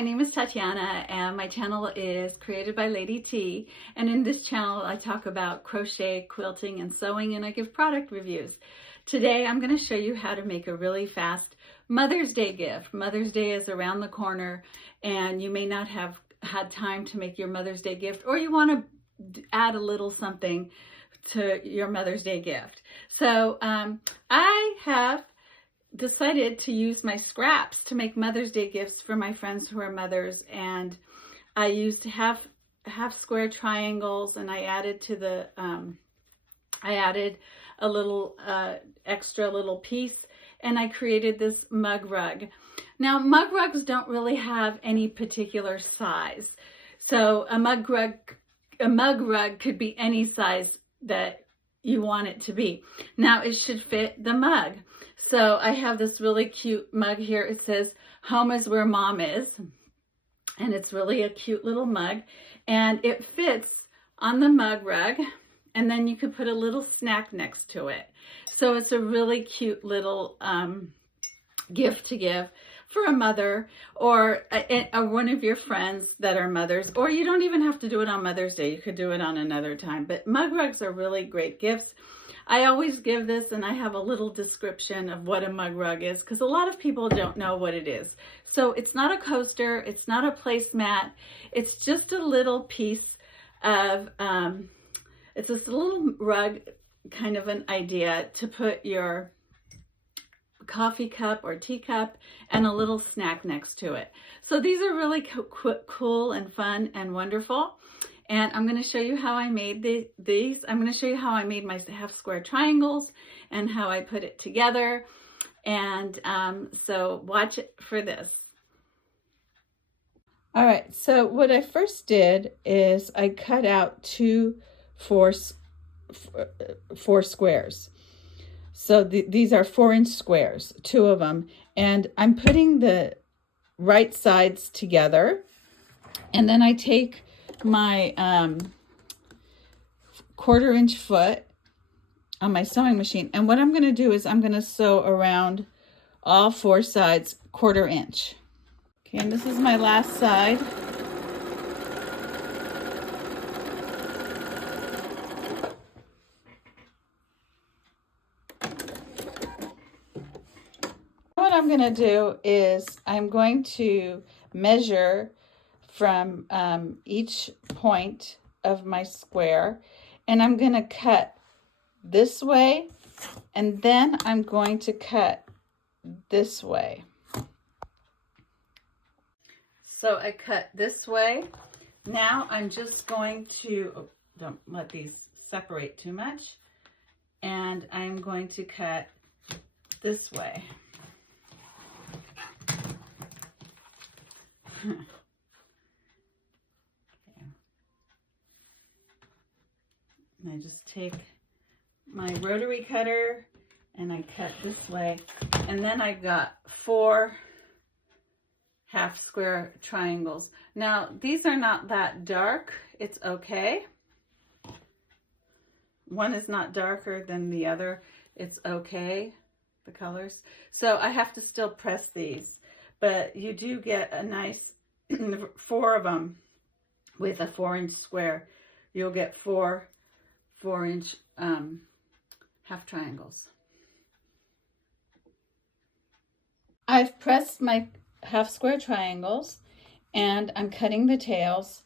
my name is Tatiana and my channel is created by Lady T, and in this channel I talk about crochet, quilting, and sewing, and I give product reviews. Today I'm going to show you how to make a really fast Mother's Day gift. Mother's Day is around the corner and you may not have had time to make your Mother's Day gift, or you want to add a little something to your Mother's Day gift. So I have decided to use my scraps to make Mother's Day gifts for my friends who are mothers, and I used half square triangles, and I added to the I added a little extra little piece, and I created this mug rug. Now mug rugs don't really have any particular size, so a mug rug could be any size that you want it to be. Now it should fit the mug. So I have this really cute mug here. It says, "Home is where Mom is." And it's really a cute little mug. And it fits on the mug rug. And then you could put a little snack next to it. So it's a really cute little gift to give for a mother, or one of your friends that are mothers. Or you don't even have to do it on Mother's Day. You could do it on another time. But mug rugs are really great gifts. I always give this, and I have a little description of what a mug rug is, because a lot of people don't know what it is. So it's not a coaster, it's not a placemat, it's just a little piece of, it's this little rug, kind of an idea to put your coffee cup or teacup and a little snack next to it. So these are really cool and fun and wonderful. And I'm going to show you how I made these. I'm going to show you how I made my half square triangles and how I put it together. And so watch it for this. All right, so what I first did is I cut out four squares. So these are 4-inch squares, 2 of them. And I'm putting the right sides together. And then I take my 1/4-inch foot on my sewing machine, and what I'm going to do is I'm going to sew around all 4 sides 1/4 inch. Okay, and this is my last side. What I'm going to do is I'm going to measure from each point of my square, and I'm going to cut this way, and then I'm going to cut this way. So I cut this way. Now I'm just going to, don't let these separate too much, and I'm going to cut this way. And I just take my rotary cutter and I cut this way, and then I've got 4 half square triangles. Now these are not that dark, it's okay. One is not darker than the other, it's okay, the colors. So I have to still press these, but you do get a nice 4 of them with a 4-inch square. You'll get 4-inch half triangles. I've pressed my half square triangles, and I'm cutting the tails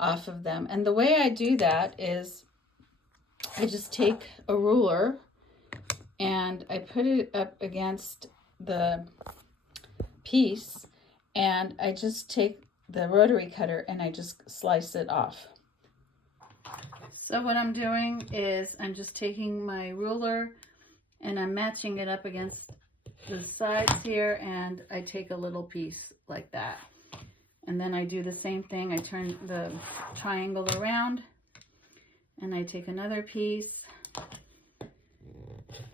off of them. And the way I do that is I just take a ruler and I put it up against the piece, and I just take the rotary cutter and I just slice it off. So what I'm doing is I'm just taking my ruler and I'm matching it up against the sides here, and I take a little piece like that. And then I do the same thing. I turn the triangle around and I take another piece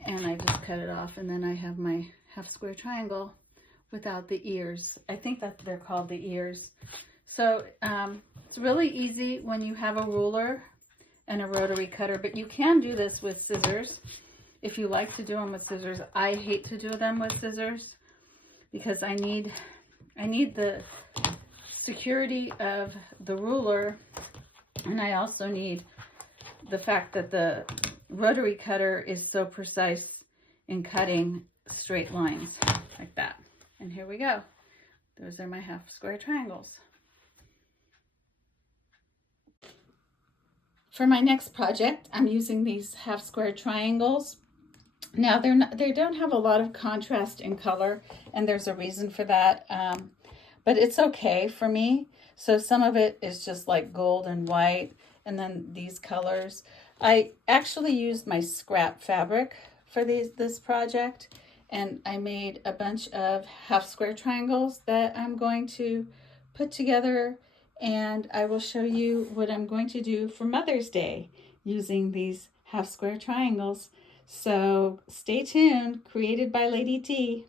and I just cut it off, and then I have my half square triangle without the ears. I think that they're called the ears. So it's really easy when you have a ruler and a rotary cutter, but you can do this with scissors if you like to do them with scissors. I hate to do them with scissors because I need the security of the ruler, and I also need the fact that the rotary cutter is so precise in cutting straight lines like that. And here we go. Those are my half square triangles. For my next project, I'm using these half square triangles. Now they don't have a lot of contrast in color, and there's a reason for that, but it's okay for me. So some of it is just like gold and white, and then these colors. I actually used my scrap fabric for this project, and I made a bunch of half square triangles that I'm going to put together, and I will show you what I'm going to do for Mother's Day using these half square triangles. So stay tuned, created by Lady T.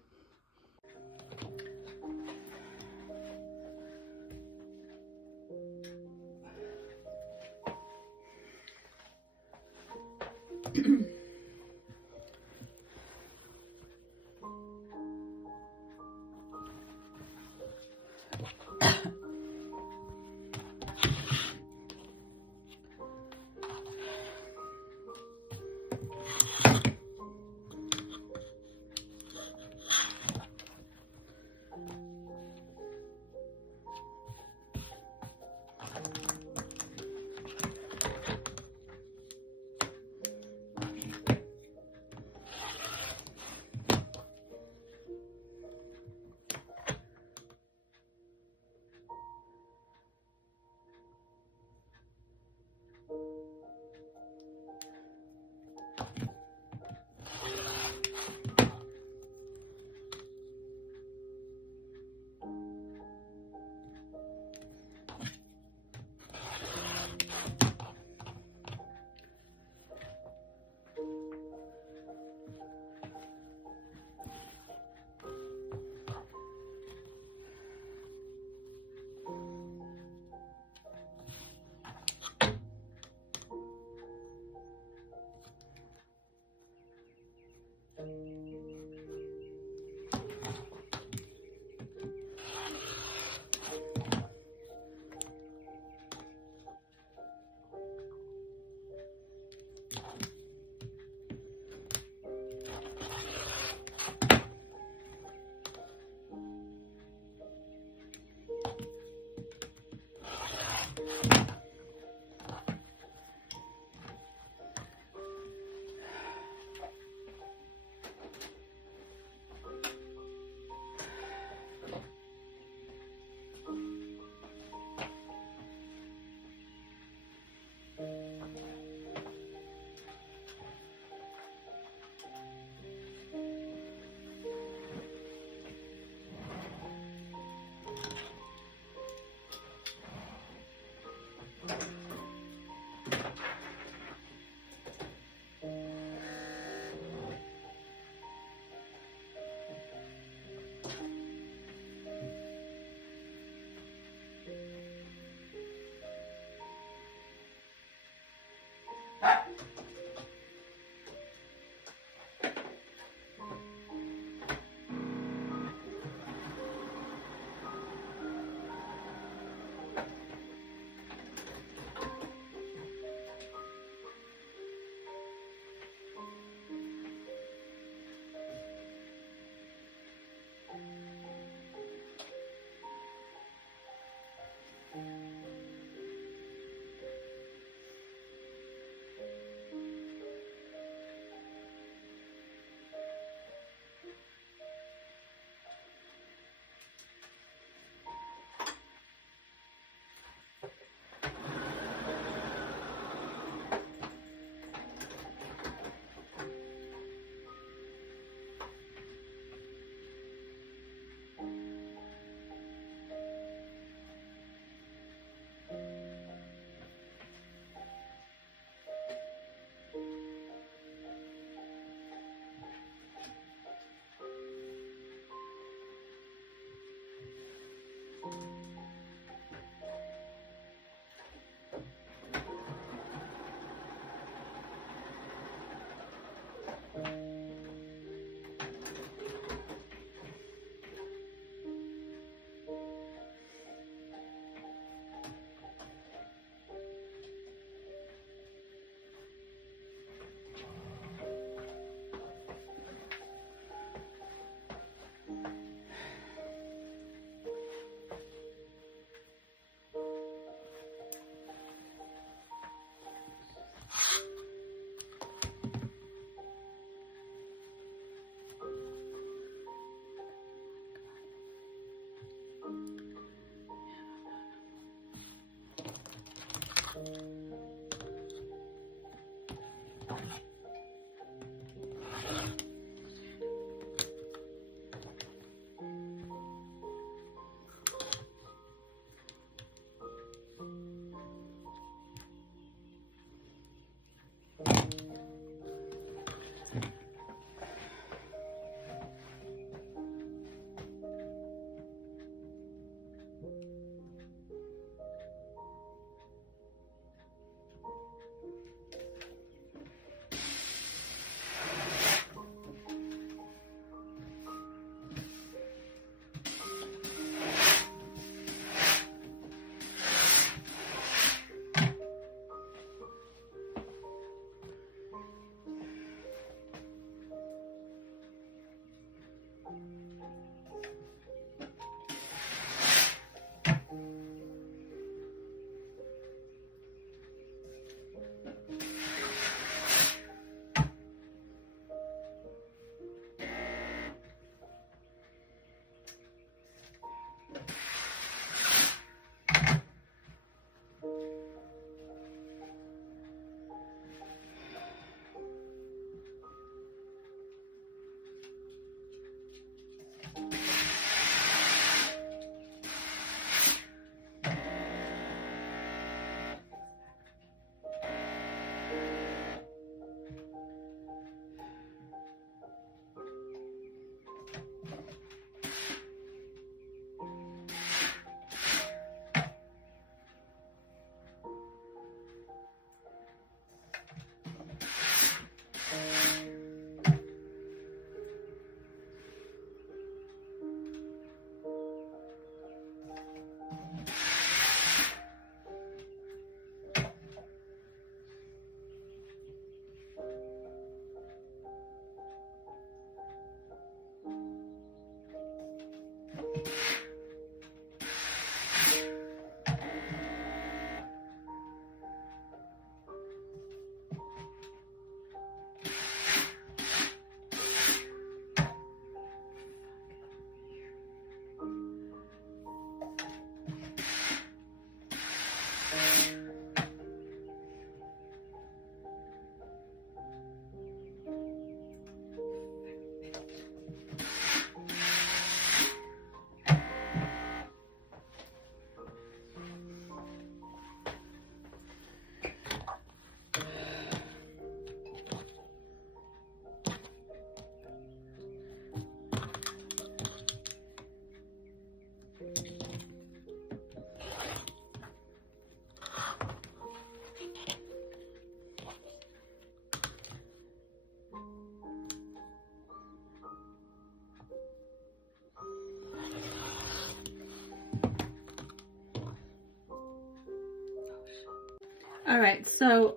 right, so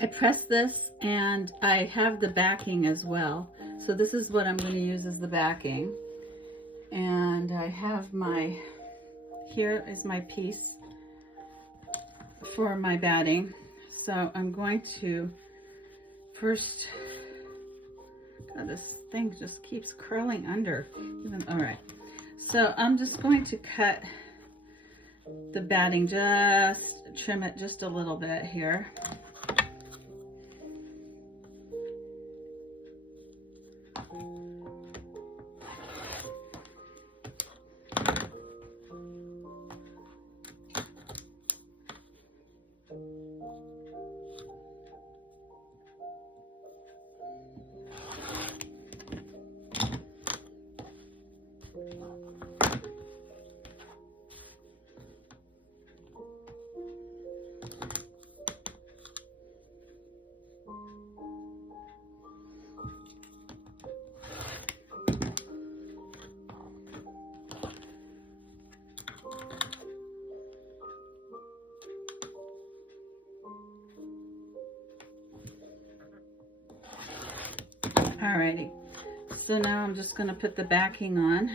I press this, and I have the backing as well. So this is what I'm going to use as the backing. And I have my, here is my piece for my batting. So I'm going to first, God, this thing just keeps curling under. All right, so I'm just going to cut the batting, just trim it just a little bit here. Alrighty, so now I'm just going to put the backing on.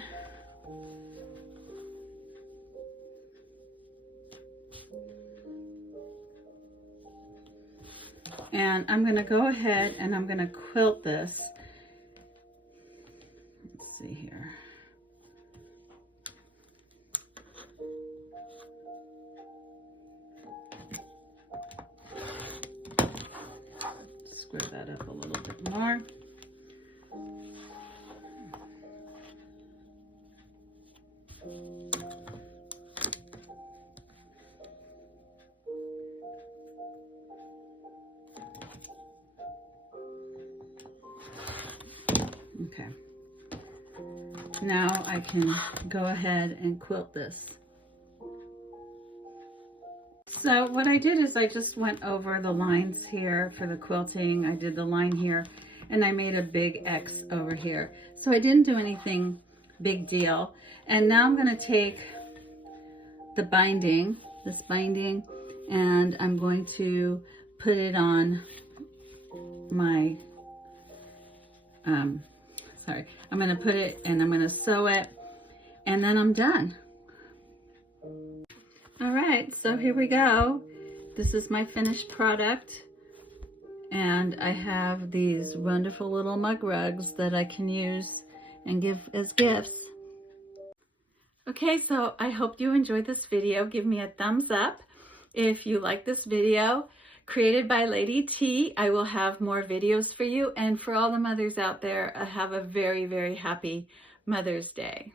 And I'm going to go ahead and I'm going to quilt this. Let's see here. Square that up a little bit more. Okay, now I can go ahead and quilt this. So what I did is I just went over the lines here for the quilting. I did the line here, and I made a big X over here. So I didn't do anything big deal. And now I'm going to take the binding, this binding, and I'm going to put it on my, I'm going to put it, and I'm going to sew it, and then I'm done. All right, so here we go. This is my finished product, and I have these wonderful little mug rugs that I can use and give as gifts. Okay, so I hope you enjoyed this video. Give me a thumbs up if you like this video. Created by Lady T. I will have more videos for you, and for all the mothers out there, have a very, very happy Mother's Day.